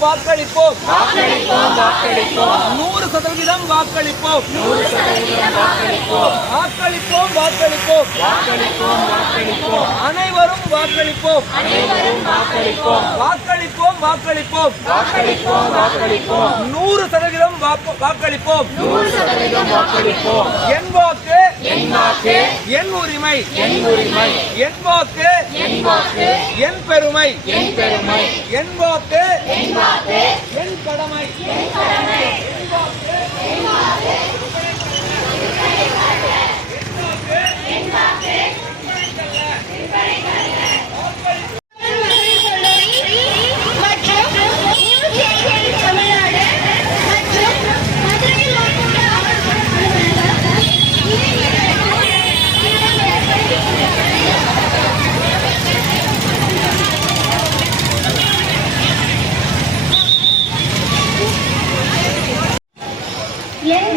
வாக்களிப்போம் 100% வாக்களிப்போம். அனைவரும் வாக்களிப்போம். வாக்களிப்போம் 100% வாக்களிப்போம். என் வாக்கு என் உரிமை, என் வாக்கு என் பெருமை, என் வாக்கு என் கடமை. என்